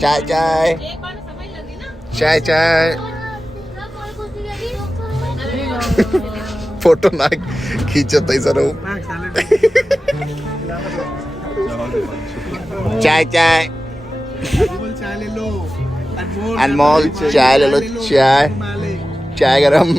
चाय चाय चाय चाय। फोटो ना खींचो तो सर चाय चाय अनमोल चाय ले लो चाय चाय गरम।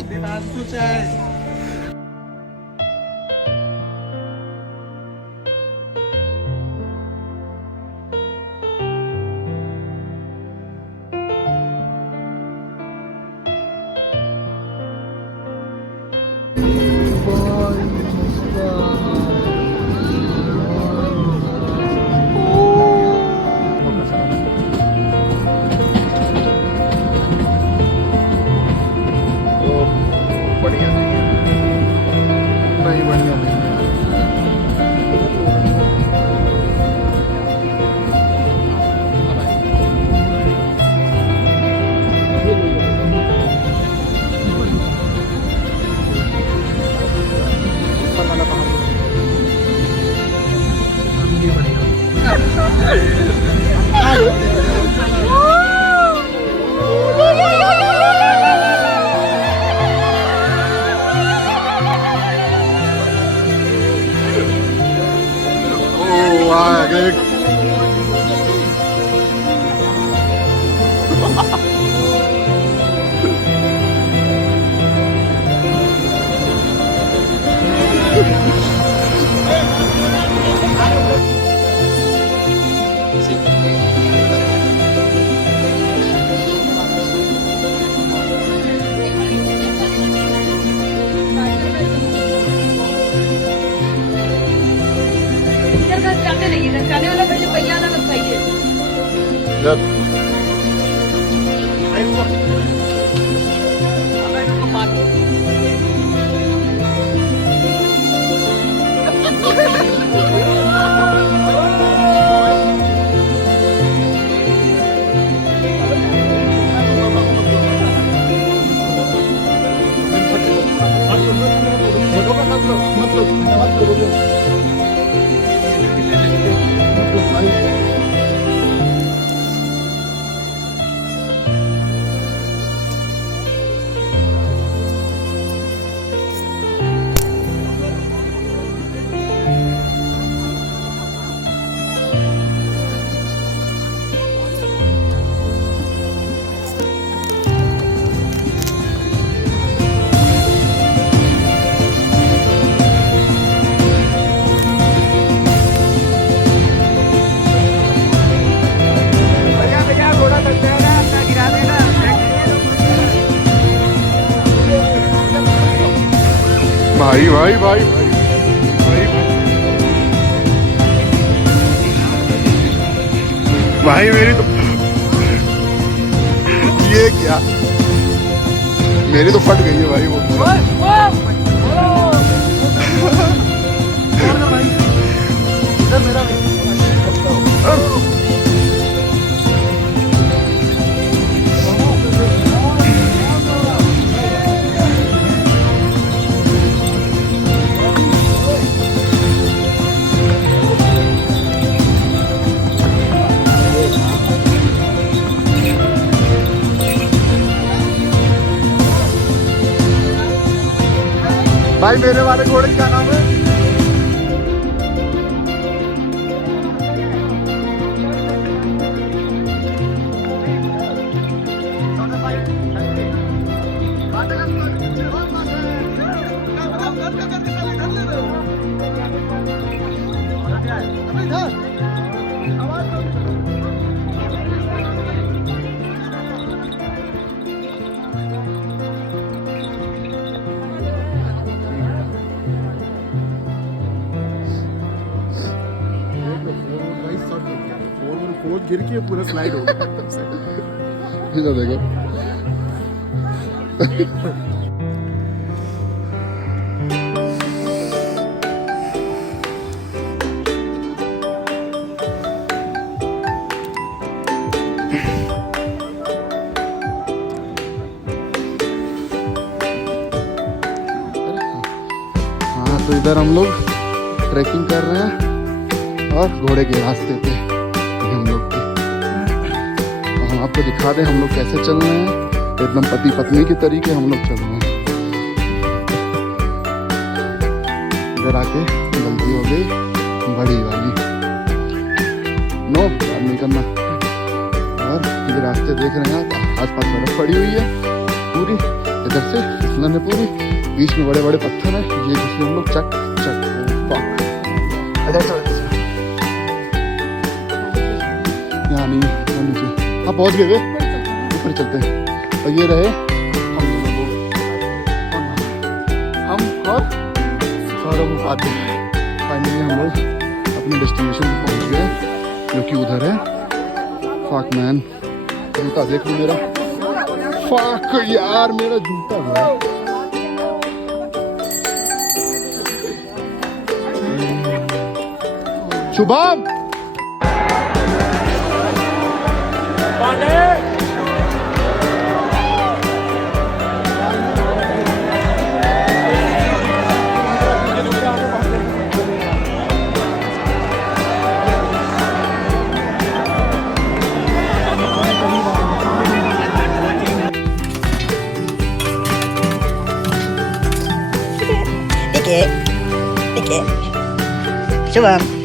भाई भाई भाई भाई भाई भाई मेरी तो ये क्या मेरी तो फट गई है भाई वो भाई मेरे वाले घोड़े का नाम है गिर के पूरा स्लाइड हो गया देखो हाँ तो इधर हम लोग ट्रैकिंग कर रहे हैं और घोड़े के रास्ते पे हम लोग हम आपको दिखा दें हम लोग कैसे चल रहे हैं, एकदम पति पत्नी के तरीके हम लोग चल रहे हैं। इधर आके गलती हो गई बड़ी वाली, नो याद नहीं करना। और ये रास्ते देख रहे हैं आप, आसपास बर्फ पड़ी हुई है पूरी, इधर से फिसलन है पूरी, बीच में बड़े बड़े पत्थर है, ये जिसमें हम लोग चक चक यहाँ नहीं है नीचे। हाँ पहुँच गए वे, ऊपर चलते हैं। और ये रहे हम दोनों लोग, हम और सौरभ उपाध्याय। फाइनली हम लोग अपने डेस्टिनेशन पे पहुँच गए जो कि उधर है। फक मैन, जूता देख लो मेरा, फक यार मेरा जूता गया। शुभम Dikit. Dikit. Coba.